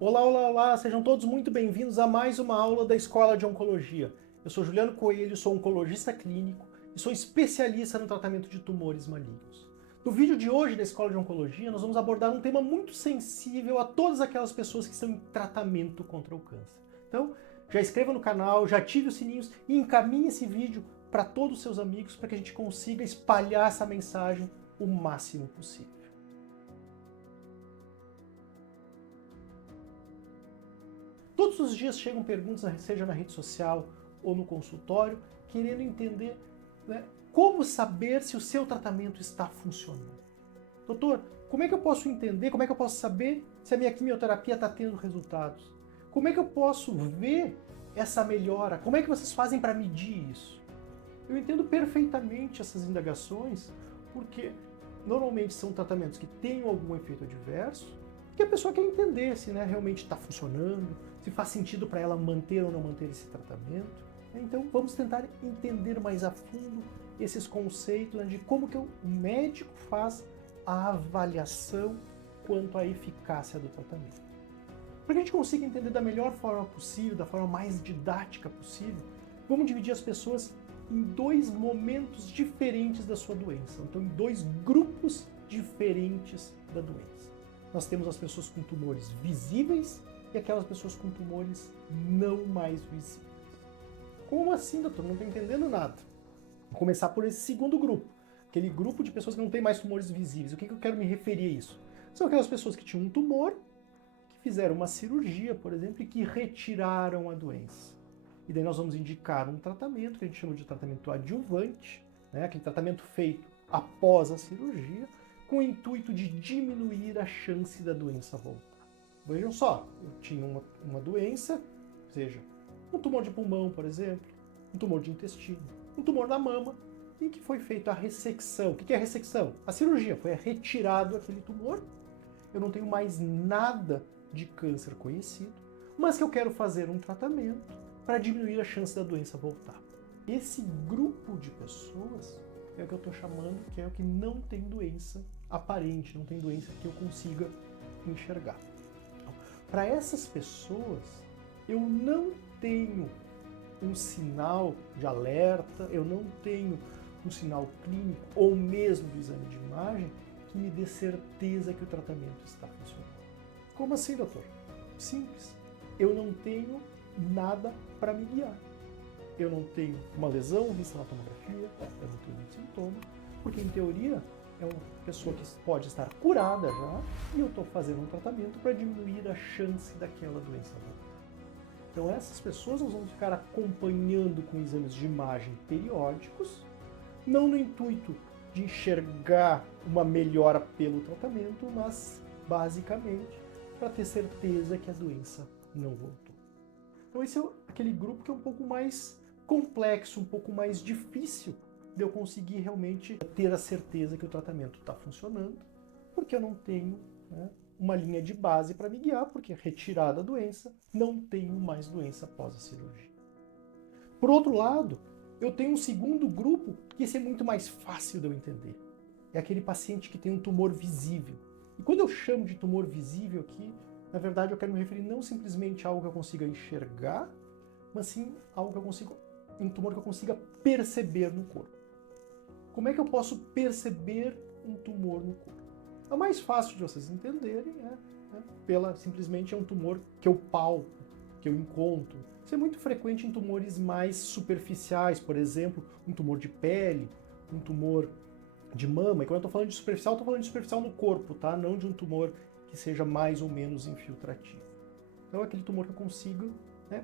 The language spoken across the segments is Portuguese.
Olá, olá, olá! Sejam todos muito bem-vindos a mais uma aula da Escola de Oncologia. Eu sou Juliano Coelho, sou oncologista clínico e sou especialista no tratamento de tumores malignos. No vídeo de hoje da Escola de Oncologia, nós vamos abordar um tema muito sensível a todas aquelas pessoas que estão em tratamento contra o câncer. Então, já inscreva no canal, já ative os sininhos e encaminhe esse vídeo para todos os seus amigos para que a gente consiga espalhar essa mensagem o máximo possível. Todos os dias chegam perguntas, seja na rede social ou no consultório, querendo entender, como saber se o seu tratamento está funcionando. Doutor, como é que eu posso entender, como é que eu posso saber se a minha quimioterapia está tendo resultados? Como é que eu posso ver essa melhora? Como é que vocês fazem para medir isso? Eu entendo perfeitamente essas indagações, porque normalmente são tratamentos que têm algum efeito adverso, que a pessoa quer entender se realmente está funcionando, se faz sentido para ela manter ou não manter esse tratamento. Então vamos tentar entender mais a fundo esses conceitos de como que o médico faz a avaliação quanto à eficácia do tratamento. Para que a gente consiga entender da melhor forma possível, da forma mais didática possível, vamos dividir as pessoas em dois momentos diferentes da sua doença, então em dois grupos diferentes da doença. Nós temos as pessoas com tumores visíveis e aquelas pessoas com tumores não mais visíveis. Como assim, doutor? Não estou entendendo nada. Vou começar por esse segundo grupo, aquele grupo de pessoas que não têm mais tumores visíveis. O que eu quero me referir a isso? São aquelas pessoas que tinham um tumor, que fizeram uma cirurgia, por exemplo, e que retiraram a doença. E daí nós vamos indicar um tratamento que a gente chama de tratamento adjuvante, aquele tratamento feito após a cirurgia, com o intuito de diminuir a chance da doença voltar. Vejam só, eu tinha uma doença, seja um tumor de pulmão, por exemplo, um tumor de intestino, um tumor na mama, e que foi feita a ressecção. O que é a ressecção? A cirurgia, foi retirado aquele tumor, eu não tenho mais nada de câncer conhecido, mas que eu quero fazer um tratamento para diminuir a chance da doença voltar. Esse grupo de pessoas é o que eu estou chamando, que é o que não tem doença aparente, não tem doença que eu consiga enxergar. Então, para essas pessoas, eu não tenho um sinal de alerta, eu não tenho um sinal clínico ou mesmo do exame de imagem que me dê certeza que o tratamento está funcionando. Como assim, doutor? Simples. Eu não tenho nada para me guiar. Eu não tenho uma lesão vista na tomografia, eu não tenho um sintoma, porque em teoria é uma pessoa que pode estar curada já e eu estou fazendo um tratamento para diminuir a chance daquela doença voltar. Então essas pessoas nós vamos ficar acompanhando com exames de imagem periódicos, não no intuito de enxergar uma melhora pelo tratamento, mas basicamente para ter certeza que a doença não voltou. Então esse é aquele grupo que é um pouco mais complexo, um pouco mais difícil de eu conseguir realmente ter a certeza que o tratamento está funcionando, porque eu não tenho uma linha de base para me guiar, porque retirada a doença, não tenho mais doença após a cirurgia. Por outro lado, eu tenho um segundo grupo, que esse é muito mais fácil de eu entender. É aquele paciente que tem um tumor visível. E quando eu chamo de tumor visível aqui, na verdade eu quero me referir não simplesmente a algo que eu consiga enxergar, mas sim algo que eu consigo, um tumor que eu consiga perceber no corpo. Como é que eu posso perceber um tumor no corpo? É mais fácil de vocês entenderem, simplesmente é um tumor que eu palpo, que eu encontro. Isso é muito frequente em tumores mais superficiais, por exemplo, um tumor de pele, um tumor de mama. E quando eu estou falando de superficial, estou falando de superficial no corpo, tá? Não de um tumor que seja mais ou menos infiltrativo. Então é aquele tumor que eu consigo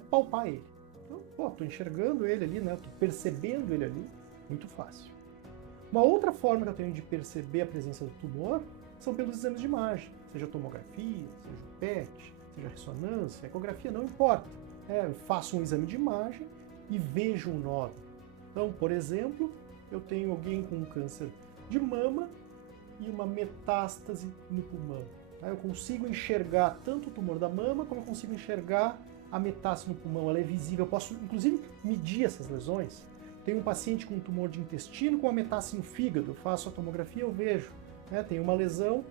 palpar ele. Então, estou enxergando ele ali, estou percebendo ele ali, muito fácil. Uma outra forma que eu tenho de perceber a presença do tumor são pelos exames de imagem, seja tomografia, seja o PET, seja ressonância, ecografia, não importa. Eu faço um exame de imagem e vejo um nódulo. Então, por exemplo, eu tenho alguém com câncer de mama e uma metástase no pulmão. Eu consigo enxergar tanto o tumor da mama como eu consigo enxergar a metástase no pulmão. Ela é visível, eu posso inclusive medir essas lesões. Tem um paciente com tumor de intestino com uma metástase no fígado, eu faço a tomografia e eu vejo. Tem uma lesão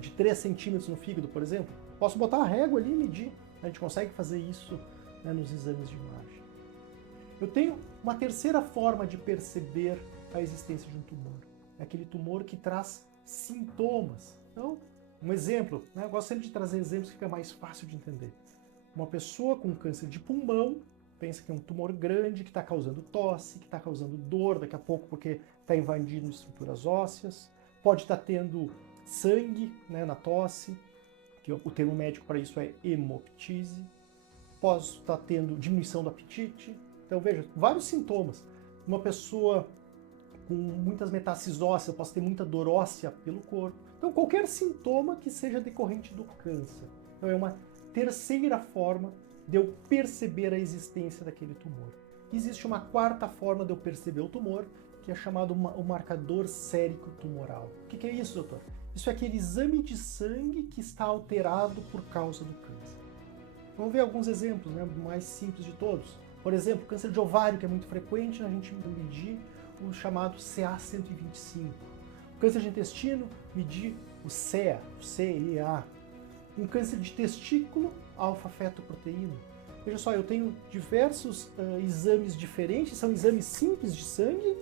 de 3 centímetros no fígado, por exemplo. Posso botar a régua ali e medir. A gente consegue fazer isso, né, nos exames de imagem. Eu tenho uma terceira forma de perceber a existência de um tumor. É aquele tumor que traz sintomas. Então, um exemplo, né, eu gosto sempre de trazer exemplos que fica mais fácil de entender. Uma pessoa com câncer de pulmão, pensa que é um tumor grande que está causando tosse, que está causando dor daqui a pouco porque está invadindo estruturas ósseas, pode estar tendo sangue, né, na tosse, que o termo médico para isso é hemoptise, pode estar tendo diminuição do apetite. Então veja, vários sintomas. Uma pessoa com muitas metástases ósseas, eu posso ter muita dor óssea pelo corpo. Então qualquer sintoma que seja decorrente do câncer. Então é uma terceira forma de eu perceber a existência daquele tumor. Existe uma quarta forma de eu perceber o tumor, que é chamado o marcador sérico tumoral. O que é isso, doutor? Isso é aquele exame de sangue que está alterado por causa do câncer. Vamos ver alguns exemplos, né, mais simples de todos. Por exemplo, câncer de ovário, que é muito frequente, a gente medir o chamado CA125. O câncer de intestino, medir o CEA, o CEA. Um câncer de testículo, alfa-fetoproteína. Veja só, eu tenho diversos exames diferentes, são exames simples de sangue,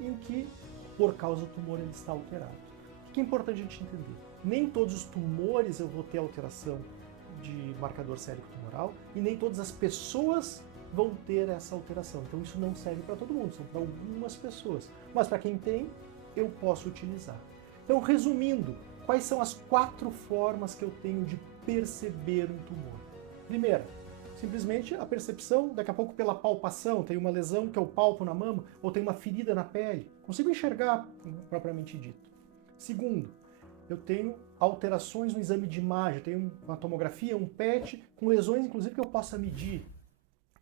em que, por causa do tumor, ele está alterado. O que é importante a gente entender? Nem todos os tumores eu vou ter alteração de marcador sérico tumoral, e nem todas as pessoas vão ter essa alteração. Então isso não serve para todo mundo, são para algumas pessoas. Mas para quem tem, eu posso utilizar. Então, resumindo, quais são as 4 formas que eu tenho de perceber um tumor? Primeira, simplesmente a percepção, daqui a pouco pela palpação, tem uma lesão que eu palpo na mama, ou tem uma ferida na pele, consigo enxergar, propriamente dito. Segundo, eu tenho alterações no exame de imagem, eu tenho uma tomografia, um PET, com lesões inclusive que eu possa medir.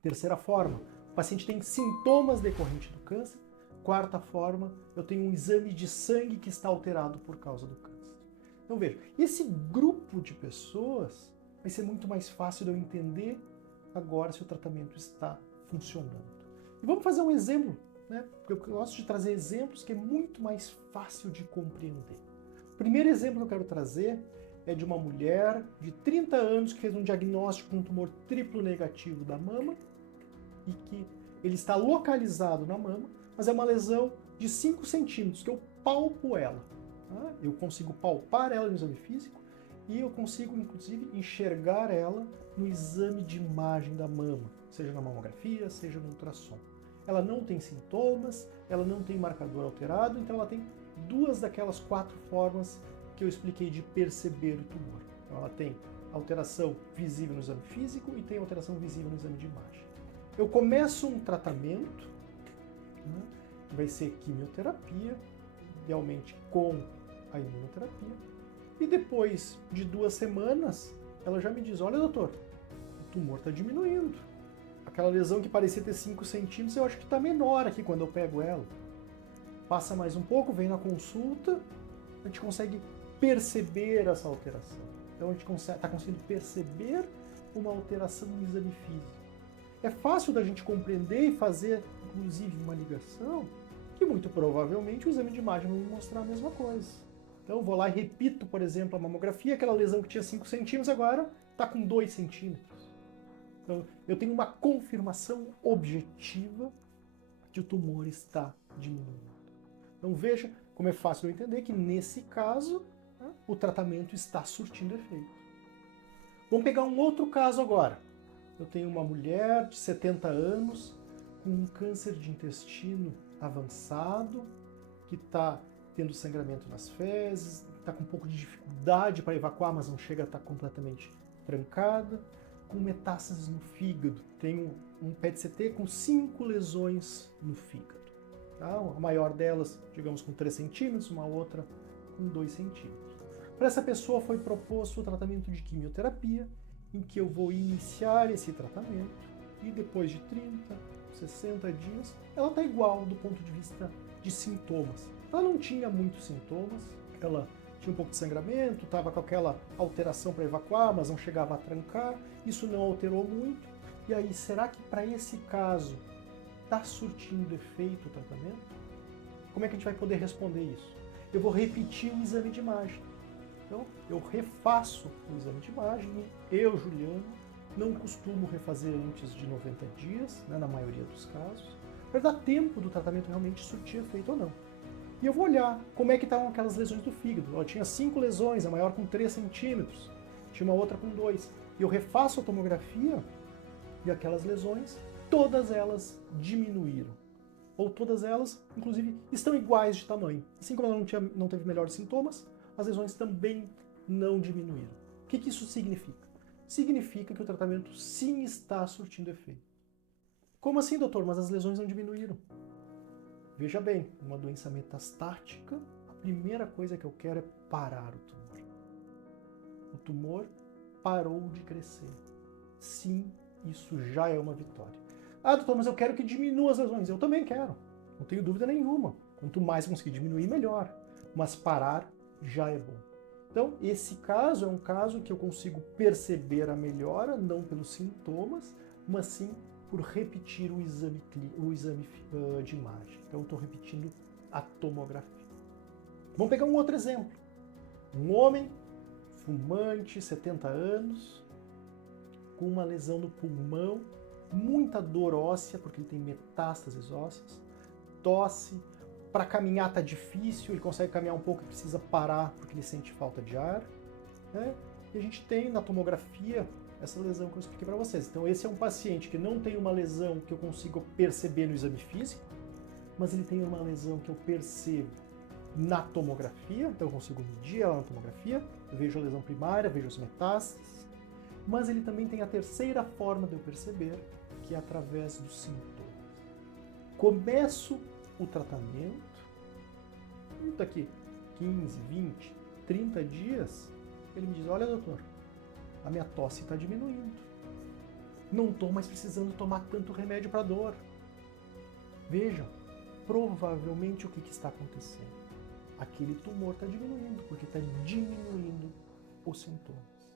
Terceira forma, o paciente tem sintomas decorrentes do câncer. Quarta forma, eu tenho um exame de sangue que está alterado por causa do câncer. Então veja, esse grupo de pessoas vai ser muito mais fácil de eu entender agora se o tratamento está funcionando. E vamos fazer um exemplo, né? Porque eu gosto de trazer exemplos que é muito mais fácil de compreender. O primeiro exemplo que eu quero trazer é de uma mulher de 30 anos que fez um diagnóstico com um tumor triplo negativo da mama e que ele está localizado na mama, mas é uma lesão de 5 centímetros, que eu palpo ela. Tá? Eu consigo palpar ela no exame físico e eu consigo, inclusive, enxergar ela no exame de imagem da mama, seja na mamografia, seja no ultrassom. Ela não tem sintomas, ela não tem marcador alterado, então ela tem 2 daquelas 4 formas que eu expliquei de perceber o tumor. Então ela tem alteração visível no exame físico e tem alteração visível no exame de imagem. Eu começo um tratamento, né, que vai ser quimioterapia, idealmente com a imunoterapia, e depois de 2 semanas ela já me diz, olha doutor, o tumor está diminuindo. Aquela lesão que parecia ter 5 centímetros, eu acho que está menor aqui quando eu pego ela. Passa mais um pouco, vem na consulta, a gente consegue perceber essa alteração. Então a gente está conseguindo perceber uma alteração no exame físico. É fácil da gente compreender e fazer, inclusive, uma ligação, que muito provavelmente o exame de imagem vai me mostrar a mesma coisa. Então eu vou lá e repito, por exemplo, a mamografia, aquela lesão que tinha 5 centímetros agora está com 2 centímetros. Então eu tenho uma confirmação objetiva que o tumor está diminuindo. Então veja como é fácil eu entender que nesse caso, né, o tratamento está surtindo efeito. Vamos pegar um outro caso agora. Eu tenho uma mulher de 70 anos com um câncer de intestino avançado, que está tendo sangramento nas fezes, está com um pouco de dificuldade para evacuar, mas não chega a estar completamente trancada, com metástases no fígado. Tenho um PET-CT com 5 lesões no fígado. Tá? A maior delas, digamos, com 3 centímetros, uma outra com 2 centímetros. Para essa pessoa foi proposto o tratamento de quimioterapia, em que eu vou iniciar esse tratamento e depois de 30, 60 dias, ela está igual do ponto de vista de sintomas. Ela não tinha muitos sintomas, ela tinha um pouco de sangramento, estava com aquela alteração para evacuar, mas não chegava a trancar, isso não alterou muito. E aí, será que para esse caso está surtindo efeito o tratamento? Como é que a gente vai poder responder isso? Eu vou repetir o exame de imagem. Então, eu refaço o exame de imagem e eu, Juliano, não costumo refazer antes de 90 dias, né, na maioria dos casos, para dar tempo do tratamento realmente surtir efeito ou não. E eu vou olhar como é que estavam aquelas lesões do fígado. Eu tinha 5 lesões, a maior com 3 centímetros, tinha uma outra com 2. E eu refaço a tomografia e aquelas lesões, todas elas diminuíram. Ou todas elas, inclusive, estão iguais de tamanho. Assim como ela não teve melhores sintomas, as lesões também não diminuíram. O que isso significa? Significa que o tratamento sim está surtindo efeito. Como assim, doutor? Mas as lesões não diminuíram. Veja bem, uma doença metastática, a primeira coisa que eu quero é parar o tumor. O tumor parou de crescer. Sim, isso já é uma vitória. Ah, doutor, mas eu quero que diminua as lesões. Eu também quero, não tenho dúvida nenhuma. Quanto mais conseguir diminuir, melhor. Mas parar já é bom. Então, esse caso é um caso que eu consigo perceber a melhora, não pelos sintomas, mas sim por repetir o exame de imagem. Então, eu estou repetindo a tomografia. Vamos pegar um outro exemplo. Um homem, fumante, 70 anos, com uma lesão no pulmão, muita dor óssea, porque ele tem metástases ósseas, tosse, para caminhar está difícil, ele consegue caminhar um pouco e precisa parar porque ele sente falta de ar. Né? E a gente tem na tomografia essa lesão que eu expliquei para vocês. Então esse é um paciente que não tem uma lesão que eu consigo perceber no exame físico, mas ele tem uma lesão que eu percebo na tomografia, então eu consigo medir ela na tomografia, eu vejo a lesão primária, vejo as metástases, mas ele também tem a terceira forma de eu perceber, que é através dos sintomas. Começo o tratamento, daqui 15, 20, 30 dias, ele me diz, olha doutor, a minha tosse está diminuindo. Não estou mais precisando tomar tanto remédio para dor. Vejam, provavelmente o que está acontecendo? Aquele tumor está diminuindo, porque está diminuindo os sintomas.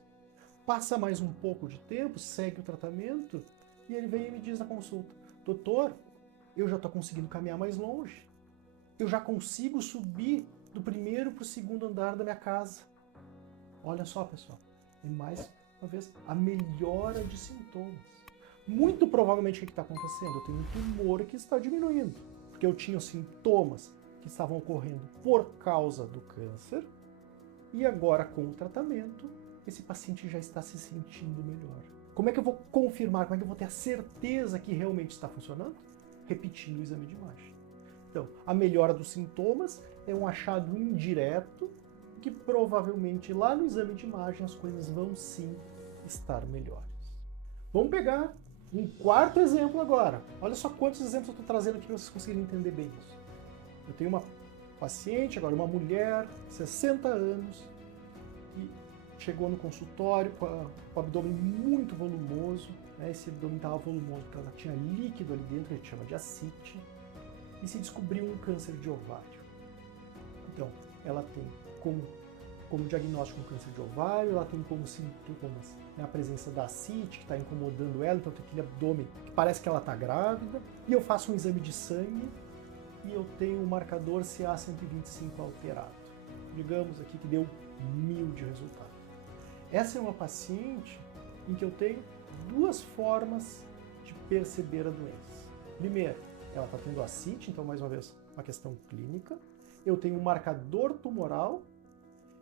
Passa mais um pouco de tempo, segue o tratamento, e ele vem e me diz na consulta, doutor, eu já estou conseguindo caminhar mais longe. Eu já consigo subir do primeiro para o segundo andar da minha casa. Olha só, pessoal, é mais uma vez a melhora de sintomas. Muito provavelmente o que está acontecendo? Eu tenho um tumor que está diminuindo, porque eu tinha os sintomas que estavam ocorrendo por causa do câncer, e agora com o tratamento, esse paciente já está se sentindo melhor. Como é que eu vou confirmar, como é que eu vou ter a certeza que realmente está funcionando? Repetindo o exame de imagem. Então, a melhora dos sintomas é um achado indireto que provavelmente lá no exame de imagem as coisas vão sim estar melhores. Vamos pegar um quarto exemplo agora. Olha só quantos exemplos eu estou trazendo aqui para vocês conseguirem entender bem isso. Eu tenho uma paciente, agora uma mulher, 60 anos, que chegou no consultório com o abdômen muito volumoso, né? Esse abdômen estava volumoso porque ela tinha líquido ali dentro, que a gente chama de ascite, e se descobriu um câncer de ovário. Então, ela tem como diagnóstico um câncer de ovário, ela tem como sintomas, né, a presença da ascite que está incomodando ela, então tem aquele abdômen que parece que ela está grávida, e eu faço um exame de sangue e eu tenho um marcador CA125 alterado. Digamos aqui que deu 1000 de resultado. Essa é uma paciente em que eu tenho duas formas de perceber a doença. Primeiro, ela está tendo ascite, então mais uma vez uma questão clínica. Eu tenho um marcador tumoral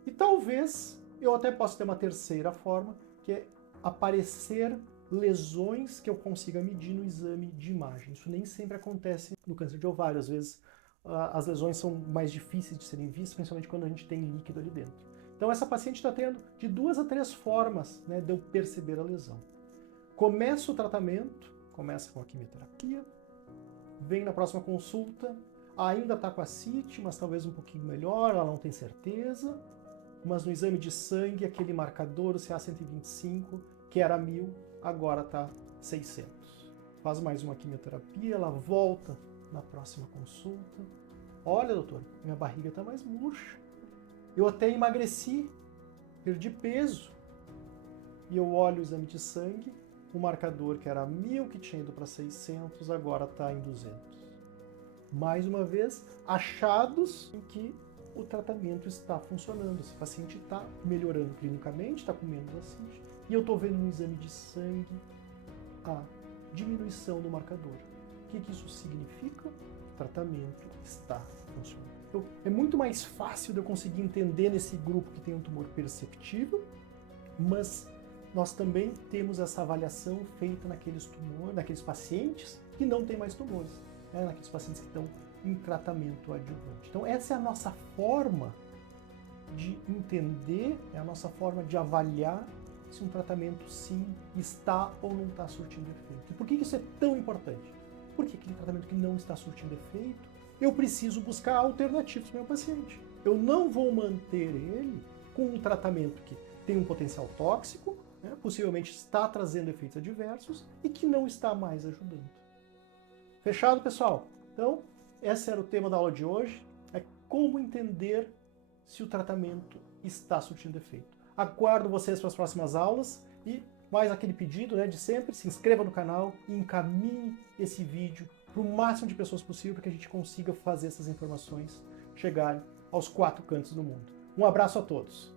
e talvez eu até possa ter uma terceira forma, que é aparecer lesões que eu consiga medir no exame de imagem. Isso nem sempre acontece no câncer de ovário, às vezes as lesões são mais difíceis de serem vistas, principalmente quando a gente tem líquido ali dentro. Então essa paciente está tendo de 2 a 3 formas, né, de eu perceber a lesão. Começa o tratamento, começa com a quimioterapia, vem na próxima consulta, ainda está com ascite, mas talvez um pouquinho melhor, ela não tem certeza, mas no exame de sangue, aquele marcador, o CA125, que era 1000, agora está 600. Faz mais uma quimioterapia, ela volta na próxima consulta. Olha, doutor, minha barriga está mais murcha. Eu até emagreci, perdi peso. E eu olho o exame de sangue, o marcador que era 1000, que tinha ido para 600, agora está em 200. Mais uma vez, achados em que o tratamento está funcionando, se o paciente está melhorando clinicamente, está com menos assíntese, e eu estou vendo no exame de sangue a diminuição do marcador. O que isso significa? O tratamento está funcionando. Então, é muito mais fácil de eu conseguir entender nesse grupo que tem um tumor perceptível, mas nós também temos essa avaliação feita naqueles pacientes que não têm mais tumores, naqueles pacientes que estão em tratamento adjuvante. Então essa é a nossa forma de entender, é a nossa forma de avaliar se um tratamento sim está ou não está surtindo efeito. E por que isso é tão importante? Porque aquele tratamento que não está surtindo efeito, eu preciso buscar alternativas para o meu paciente. Eu não vou manter ele com um tratamento que tem um potencial tóxico, possivelmente está trazendo efeitos adversos e que não está mais ajudando. Fechado, pessoal? Então, esse era o tema da aula de hoje, é como entender se o tratamento está surtindo efeito. Aguardo vocês para as próximas aulas e mais aquele pedido de sempre, se inscreva no canal e encaminhe esse vídeo para o máximo de pessoas possível para que a gente consiga fazer essas informações chegarem aos 4 cantos do mundo. Um abraço a todos!